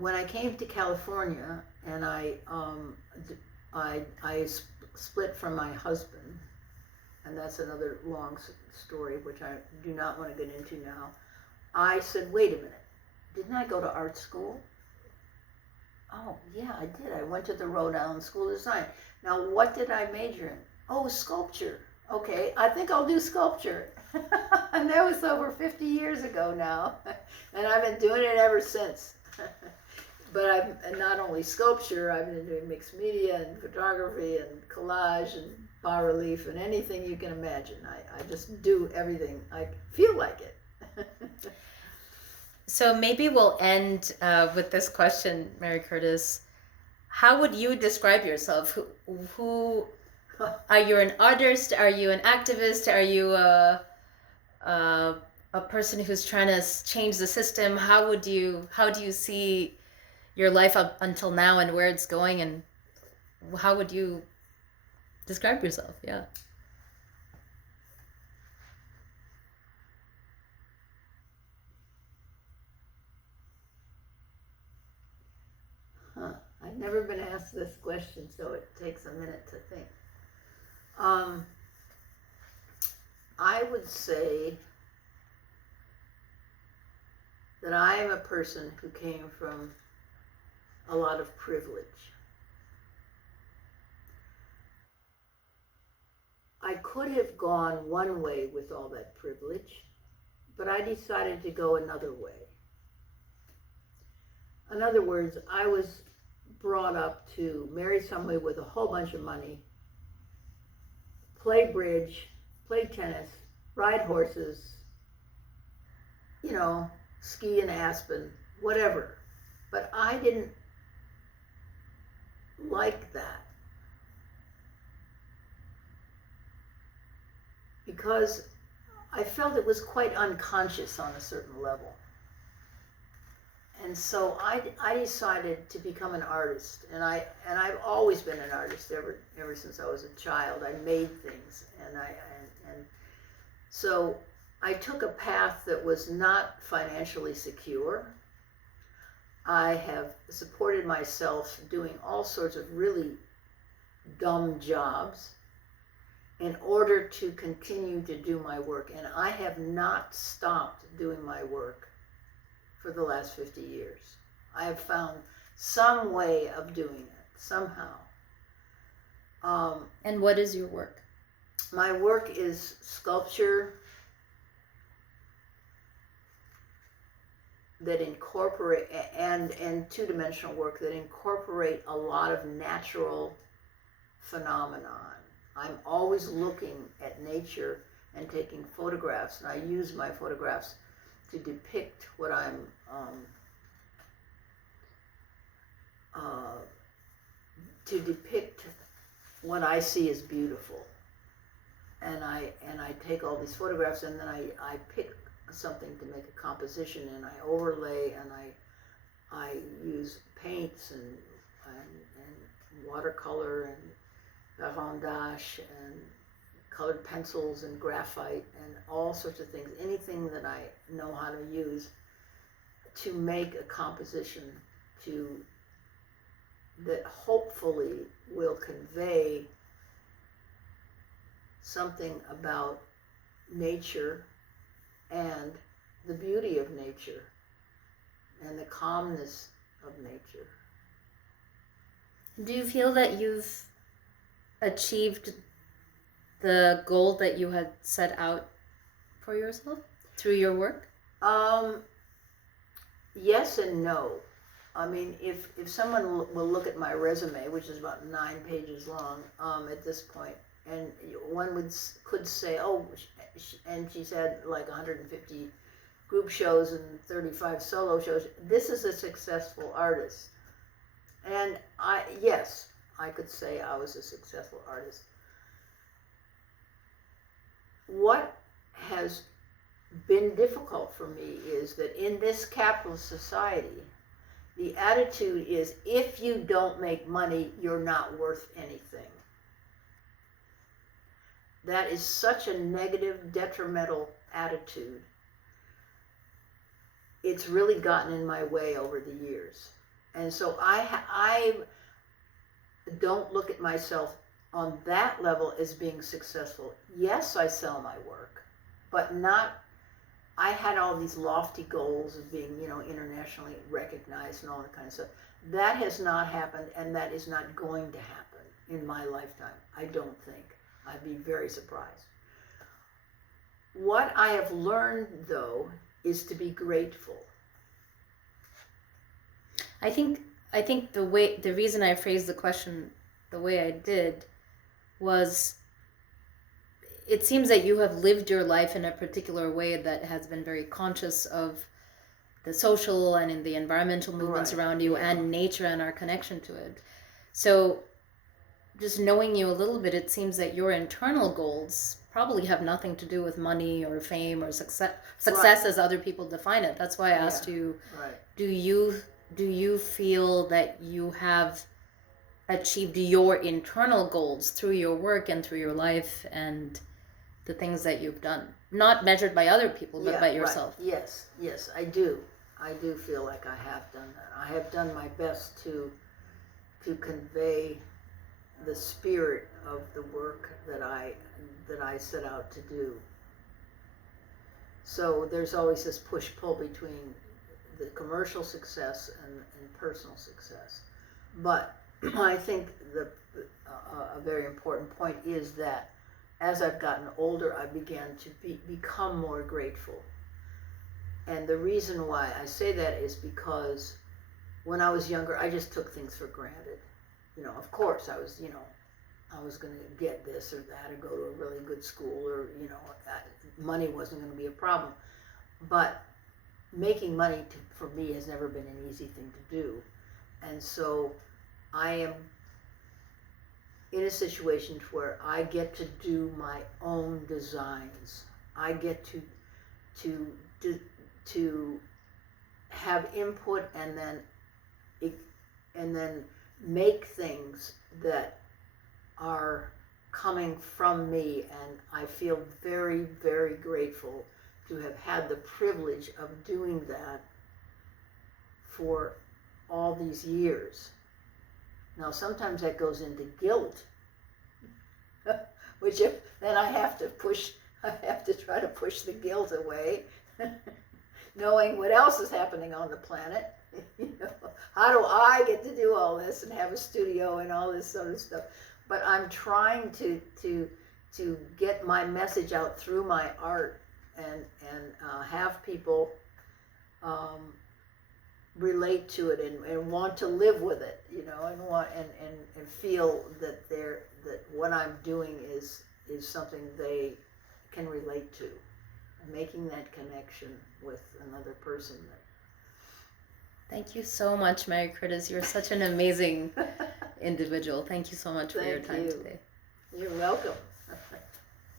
when I came to California and I split from my husband, and that's another long story which I do not want to get into now. I said, wait a minute, didn't I go to art school? Oh, yeah, I did. I went to the Rhode Island School of Design. Now, what did I major in? Oh, sculpture. Okay, I think I'll do sculpture. And that was over 50 years ago now. And I've been doing it ever since. But I've not only sculpture, I've been doing mixed media and photography and collage and bas relief and anything you can imagine. I just do everything. I feel like it. So maybe we'll end with this question, Mary Curtis. How would you describe yourself? Who are you? An artist? Are you an activist? Are you a person who's trying to change the system? How do you see your life up until now and where it's going, and how would you describe yourself? Yeah. I've never been asked this question, so it takes a minute to think. I would say that I am a person who came from a lot of privilege. I could have gone one way with all that privilege, but I decided to go another way. In other words, I was brought up to marry somebody with a whole bunch of money, play bridge, play tennis, ride horses, ski in Aspen, whatever. But I didn't like that because I felt it was quite unconscious on a certain level. And so I decided to become an artist, and I've always been an artist ever since I was a child. I made things, and so I took a path that was not financially secure. I have supported myself doing all sorts of really dumb jobs in order to continue to do my work, and I have not stopped doing my work for the last 50 years. I have found some way of doing it, somehow. And what is your work? My work is sculpture that incorporate, and two-dimensional work that incorporate a lot of natural phenomenon. I'm always looking at nature and taking photographs, and I use my photographs to depict what I'm to depict what I see as beautiful, and I take all these photographs, and then I pick something to make a composition, and I overlay, and I use paints and watercolor and verandage and colored pencils and graphite and all sorts of things, anything that I know how to use to make a composition that hopefully will convey something about nature and the beauty of nature and the calmness of nature. Do you feel that you've achieved the goal that you had set out for yourself through your work? Yes and no. I mean, if someone will look at my resume, which is about 9 pages long at this point, and one could say, oh, and she's had like 150 group shows and 35 solo shows. This is a successful artist. And yes, I could say I was a successful artist. What has been difficult for me is that in this capitalist society, the attitude is if you don't make money, you're not worth anything. That is such a negative, detrimental attitude. It's really gotten in my way over the years. And so I don't look at myself on that level as being successful. Yes, I sell my work, but not, I had all these lofty goals of being, internationally recognized and all that kind of stuff. That has not happened, and that is not going to happen in my lifetime. I don't think. I'd be very surprised. What I have learned, though, is to be grateful. I think the reason I phrased the question the way I did was, it seems that you have lived your life in a particular way that has been very conscious of the social and in the environmental movements around you, and nature and our connection to it. So just knowing you a little bit, it seems that your internal goals probably have nothing to do with money or fame or success as other people define it. That's why I asked you, do you feel that you have achieved your internal goals through your work and through your life and the things that you've done, not measured by other people, but by yourself? Right. Yes, I do feel like I have done that. I have done my best to convey the spirit of the work that I set out to do. So there's always this push-pull between the commercial success and personal success. But I think a very important point is that as I've gotten older, I began to become more grateful. And the reason why I say that is because when I was younger, I just took things for granted. Of course, I was going to get this or that, or go to a really good school, or, money wasn't going to be a problem. But making money for me has never been an easy thing to do. And so I am in a situation where I get to do my own designs. I get to have input and then make things that are coming from me, and I feel very, very grateful to have had the privilege of doing that for all these years. Now, sometimes that goes into guilt, which then I have to try to push the guilt away, knowing what else is happening on the planet. How do I get to do all this and have a studio and all this sort of stuff? But I'm trying to get my message out through my art and have people relate to it and want to live with it, and feel that what I'm doing is something they can relate to, and making that connection with another person. Thank you so much, Mary Curtis. You're such an amazing individual. Thank you so much for your time today. You're welcome.